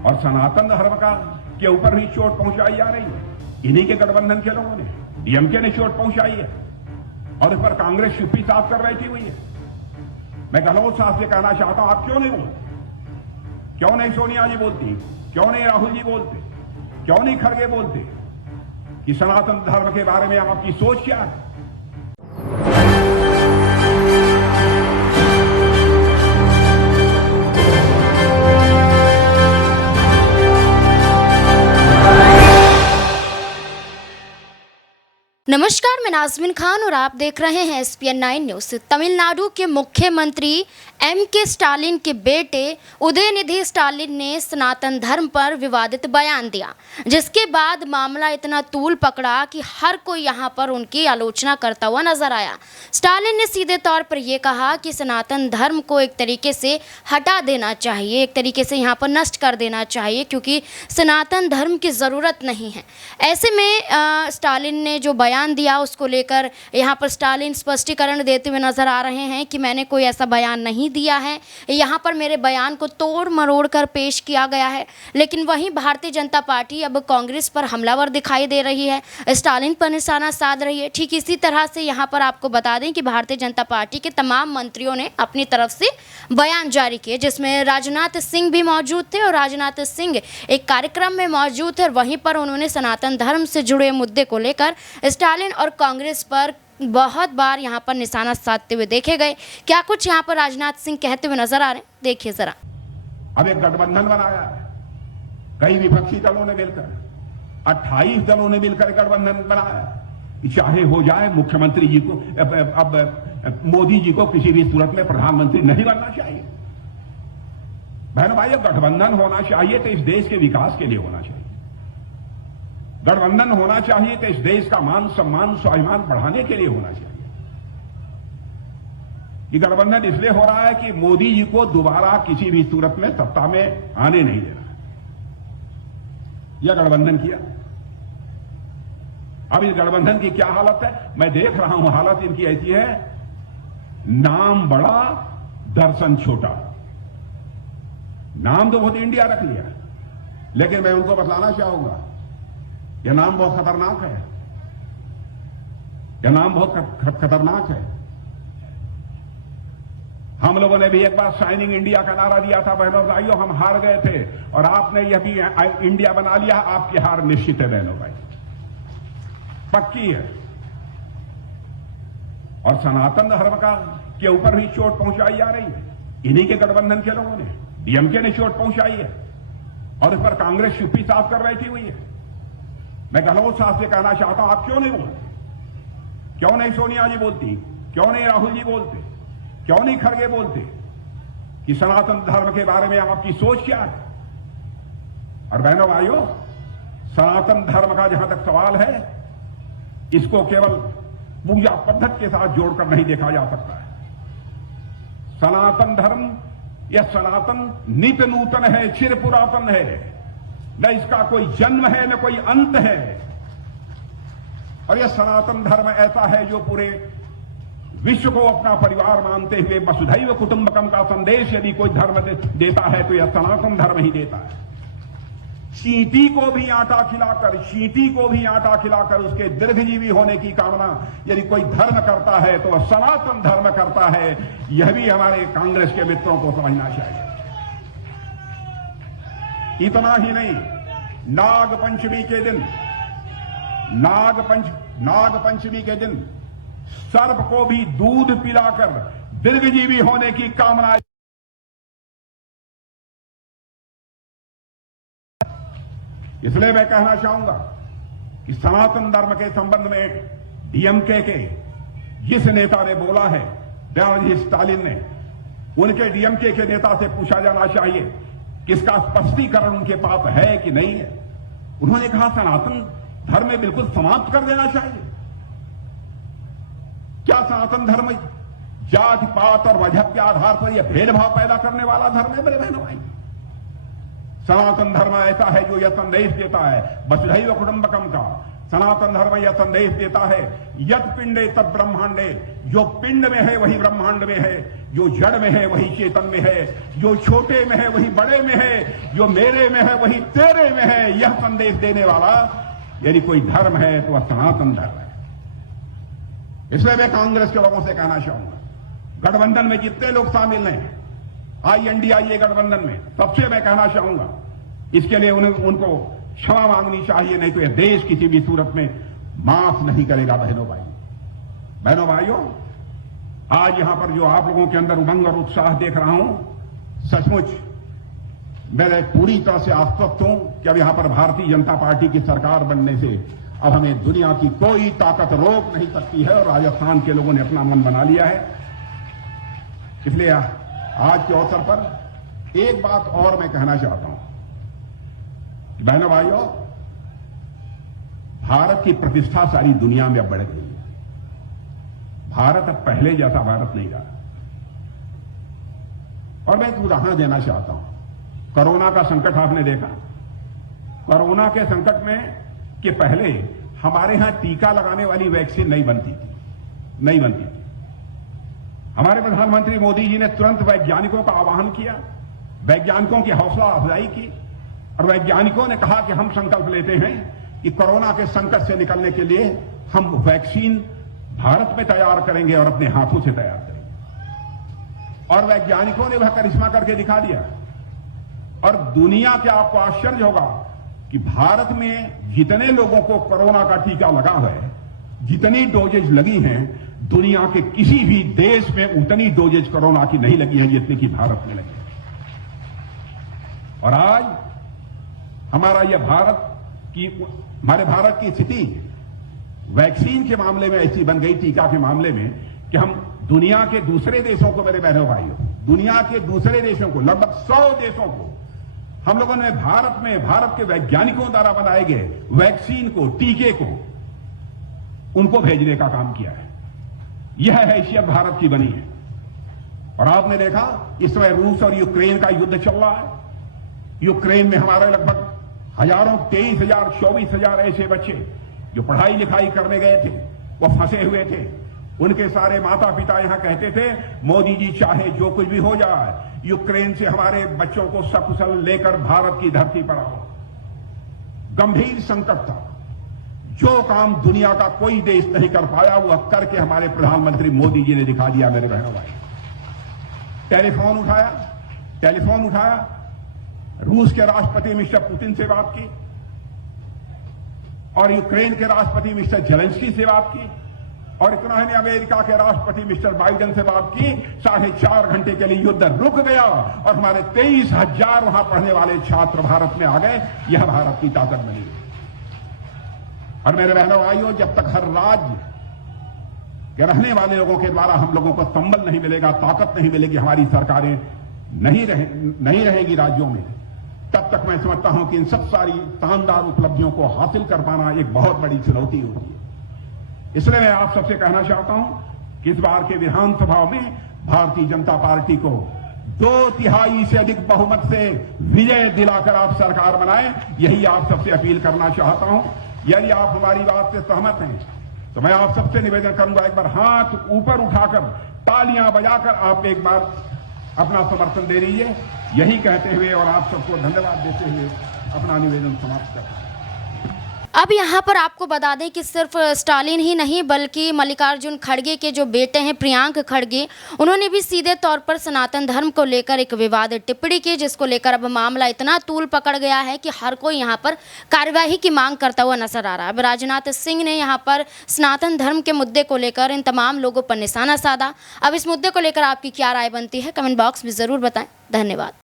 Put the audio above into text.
और सनातन धर्म के ऊपर भी चोट पहुंचाई जा रही है। इन्हीं के गठबंधन के लोगों ने, डीएमके ने चोट पहुंचाई है और इस पर कांग्रेस चुप्पी साफ कर बैठी हुई है। मैं गहलोत साहब से कहना चाहता हूं, आप क्यों नहीं बोलते? क्यों नहीं सोनिया जी बोलती? क्यों नहीं राहुल जी बोलते? क्यों नहीं खड़गे बोलते कि सनातन धर्म के बारे में आपकी सोच क्या है? नमस्कार, मैं नाज़मीन खान और आप देख रहे हैं SPN 9 न्यूज़। तमिलनाडु के मुख्यमंत्री M.K. स्टालिन के बेटे उदयनिधि स्टालिन ने सनातन धर्म पर विवादित बयान दिया, जिसके बाद मामला इतना तूल पकड़ा कि हर कोई यहां पर उनकी आलोचना करता हुआ नजर आया। स्टालिन ने सीधे तौर पर यह कहा कि सनातन धर्म को एक तरीके से हटा देना चाहिए, एक तरीके से यहां पर नष्ट कर देना चाहिए, क्योंकि सनातन धर्म की ज़रूरत नहीं है। ऐसे में स्टालिन ने जो बयान दिया उसको लेकर यहाँ पर स्टालिन स्पष्टीकरण देते हुए नजर आ रहे हैं कि मैंने कोई ऐसा बयान नहीं दिया है, यहाँ पर मेरे बयान को तोड़ मरोड़ कर पेश किया गया है। लेकिन वहीं भारतीय जनता पार्टी अब कांग्रेस पर हमलावर दिखाई दे रही है, स्टालिन पर निशाना साध रही है। ठीक इसी तरह से यहाँ पर आपको बता दें कि भारतीय जनता पार्टी के तमाम मंत्रियों ने अपनी तरफ से बयान जारी किए, जिसमें राजनाथ सिंह भी मौजूद थे और राजनाथ सिंह एक कार्यक्रम में मौजूद थे और वहीं पर उन्होंने सनातन धर्म से जुड़े मुद्दे को लेकर स्टालिन और कांग्रेस पर बहुत बार यहां पर निशाना साधते हुए देखे गए। क्या कुछ यहां पर राजनाथ सिंह कहते हुए नजर आ रहे हैं, देखिए जरा। अब एक गठबंधन बनाया है कई विपक्षी दलों ने मिलकर, 28 दलों ने मिलकर गठबंधन बनाया कि चाहे हो जाए मुख्यमंत्री जी को, अब मोदी जी को किसी भी सूरत में प्रधानमंत्री नहीं बनना चाहिए। बहनों भाई, गठबंधन होना चाहिए तो इस देश के विकास के लिए होना चाहिए। गठबंधन होना चाहिए तो इस देश का मान सम्मान स्वाभिमान बढ़ाने के लिए होना चाहिए। ये गठबंधन इसलिए हो रहा है कि मोदी जी को दोबारा किसी भी सूरत में सत्ता में आने नहीं देना। यह गठबंधन किया। अब इस गठबंधन की क्या हालत है मैं देख रहा हूं। हालत इनकी ऐसी है, नाम बड़ा दर्शन छोटा। नाम तो बहुत इंडिया रख लिया, लेकिन मैं उनको बतलाना चाहूंगा यह नाम बहुत खतरनाक है। यह नाम बहुत खतरनाक है। हम लोगों ने भी एक बार शाइनिंग इंडिया का नारा दिया था। बहनों भाइयों, हम हार गए थे और आपने यह भी इंडिया बना लिया। आपकी हार निश्चित है बहनों भाई, पक्की है। और सनातन धर्म के ऊपर भी चोट पहुंचाई जा रही है। इन्हीं के गठबंधन के लोगों ने, डीएमके ने चोट पहुंचाई है और इस पर कांग्रेस चुप्पी साफ कर बैठी हुई है। मैं गहलोत साहब से कहना चाहता हूं, आप क्यों नहीं बोलते? क्यों नहीं सोनिया जी बोलती? क्यों नहीं राहुल जी बोलते? क्यों नहीं खड़गे बोलते कि सनातन धर्म के बारे में आपकी सोच क्या है? और बहनों भाइयों, सनातन धर्म का जहां तक सवाल है, इसको केवल पूजा पद्धति के साथ जोड़कर नहीं देखा जा सकता है। सनातन धर्म यह सनातन नित्य नूतन है, चिर पुरातन है। न इसका कोई जन्म है न कोई अंत है। और यह सनातन धर्म ऐसा है जो पूरे विश्व को अपना परिवार मानते हुए वसुधैव कुटुंबकम का संदेश यदि कोई धर्म देता है तो यह सनातन धर्म ही देता है। चींटी को भी आटा खिलाकर उसके दीर्घजीवी होने की कामना यदि कोई धर्म करता है तो वह सनातन धर्म करता है। यह भी हमारे कांग्रेस के मित्रों को समझना चाहिए। इतना ही नहीं, नाग पंचमी के दिन सर्प को भी दूध पिलाकर दीर्घजीवी होने की कामना। इसलिए मैं कहना चाहूंगा कि सनातन धर्म के संबंध में डीएमके के जिस नेता ने बोला है, उदयनिधि स्टालिन ने, उनके डीएमके के नेता से पूछा जाना चाहिए कि इसका स्पष्टीकरण उनके पास है कि नहीं है। उन्होंने कहा सनातन धर्म में बिल्कुल समाप्त कर देना चाहिए। क्या सनातन धर्म जाति पात और मजहब के आधार पर यह भेदभाव पैदा करने वाला धर्म है? मेरे बहनों भाई, सनातन धर्म ऐसा है जो यह संदेश देता है वसुधैव कुटुंबकम का। सनातन धर्म यह संदेश देता है यत् पिंडे तत् ब्रह्मांडे, जो पिंड में है वही ब्रह्मांड में है। जो जड़ में है वही चेतन में है, जो छोटे में है वही बड़े में है, जो मेरे में है वही तेरे में है, यह संदेश देने वाला यदि कोई धर्म है तो वह सनातन धर्म है। इसलिए मैं कांग्रेस के लोगों से कहना चाहूंगा, गठबंधन में जितने लोग शामिल हैं, INDIA गठबंधन में, सबसे मैं कहना चाहूंगा इसके लिए उनको क्षमा मांगनी चाहिए, नहीं तो यह देश किसी भी सूरत में माफ नहीं करेगा। बहनों भाइयों, आज यहां पर जो आप लोगों के अंदर उमंग और उत्साह देख रहा हूं, सचमुच मैं पूरी तरह से आश्वस्त हूं कि अब यहां पर भारतीय जनता पार्टी की सरकार बनने से अब हमें दुनिया की कोई ताकत रोक नहीं सकती है, और राजस्थान के लोगों ने अपना मन बना लिया है। इसलिए आज के अवसर पर एक बात और मैं कहना चाहता हूं, बहनों भाइयों, भारत की प्रतिष्ठा सारी दुनिया में अब बढ़ गई है। भारत अब पहले जैसा भारत नहीं रहा। और मैं एक उदाहरण देना चाहता हूं, कोरोना का संकट आपने देखा। कोरोना के संकट में कि पहले हमारे यहां टीका लगाने वाली वैक्सीन नहीं बनती थी। हमारे प्रधानमंत्री मोदी जी ने तुरंत वैज्ञानिकों का आह्वान किया, वैज्ञानिकों की हौसला अफजाई की, और वैज्ञानिकों ने कहा कि हम संकल्प लेते हैं कि कोरोना के संकट से निकलने के लिए हम वैक्सीन भारत में तैयार करेंगे और अपने हाथों से तैयार करेंगे। और वैज्ञानिकों ने वह करिश्मा करके दिखा दिया। और दुनिया के आपको आश्चर्य होगा कि भारत में जितने लोगों को कोरोना का टीका लगा है, जितनी डोजेज लगी हैं, दुनिया के किसी भी देश में उतनी डोजेज कोरोना की नहीं लगी है जितनी कि भारत में लगी है। और आज हमारे भारत की स्थिति वैक्सीन के मामले में ऐसी बन गई, टीका के मामले में, कि हम दुनिया के दूसरे देशों को, मेरे बहनों भाइयों, दुनिया के दूसरे देशों को, लगभग 100 देशों को हम लोगों ने भारत के वैज्ञानिकों द्वारा बनाए गए वैक्सीन को, टीके को, उनको भेजने का काम किया है। यह हैसियत भारत की बनी है। और आपने देखा इस समय रूस और यूक्रेन का युद्ध चल रहा है। यूक्रेन में हमारे लगभग हजारों, 23,000, 24,000 ऐसे बच्चे जो पढ़ाई लिखाई करने गए थे, वो फंसे हुए थे। उनके सारे माता पिता यहां कहते थे, मोदी जी चाहे जो कुछ भी हो जाए, यूक्रेन से हमारे बच्चों को सकुशल लेकर भारत की धरती पर आओ। गंभीर संकट था। जो काम दुनिया का कोई देश नहीं कर पाया, वह करके हमारे प्रधानमंत्री मोदी जी ने दिखा दिया। मेरे बहनों भाई, टेलीफोन उठाया, रूस के राष्ट्रपति मिस्टर पुतिन से बात की, और यूक्रेन के राष्ट्रपति मिस्टर जेलेंस्की से बात की, और इतना ही नहीं, अमेरिका के राष्ट्रपति मिस्टर बाइडेन से बात की। 4.5 घंटे के लिए युद्ध रुक गया और हमारे 23,000 वहां पढ़ने वाले छात्र भारत में आ गए। यह भारत की ताकत बनी। और मेरे बहनों भाइयों, जब तक हर राज्य के रहने वाले लोगों के द्वारा हम लोगों को संबल नहीं मिलेगा, ताकत नहीं मिलेगी, हमारी सरकारें नहीं रहेगी राज्यों में, तब तक मैं समझता हूं कि इन सब सारी शानदार उपलब्धियों को हासिल कर पाना एक बहुत बड़ी चुनौती होती है। इसलिए मैं आप सबसे कहना चाहता हूं कि इस बार के विधानसभा में भारतीय जनता पार्टी को 2/3 से अधिक बहुमत से विजय दिलाकर आप सरकार बनाएं, यही आप सबसे अपील करना चाहता हूं। यदि आप हमारी बात से सहमत हैं तो मैं आप सबसे निवेदन करूंगा, एक बार हाथ ऊपर उठाकर, तालियां बजाकर आप एक बार अपना समर्थन दे दीजिए। यही कहते हुए और आप सबको धन्यवाद देते हुए अपना निवेदन समाप्त करता हूं। अब यहाँ पर आपको बता दें कि सिर्फ स्टालिन ही नहीं बल्कि मल्लिकार्जुन खड़गे के जो बेटे हैं प्रियांक खड़गे, उन्होंने भी सीधे तौर पर सनातन धर्म को लेकर एक विवादित टिप्पणी की, जिसको लेकर अब मामला इतना तूल पकड़ गया है कि हर कोई यहाँ पर कार्यवाही की मांग करता हुआ नजर आ रहा है। अब राजनाथ सिंह ने यहाँ पर सनातन धर्म के मुद्दे को लेकर इन तमाम लोगों पर निशाना साधा। अब इस मुद्दे को लेकर आपकी क्या राय बनती है, कमेंट बॉक्स में ज़रूर बताएं। धन्यवाद।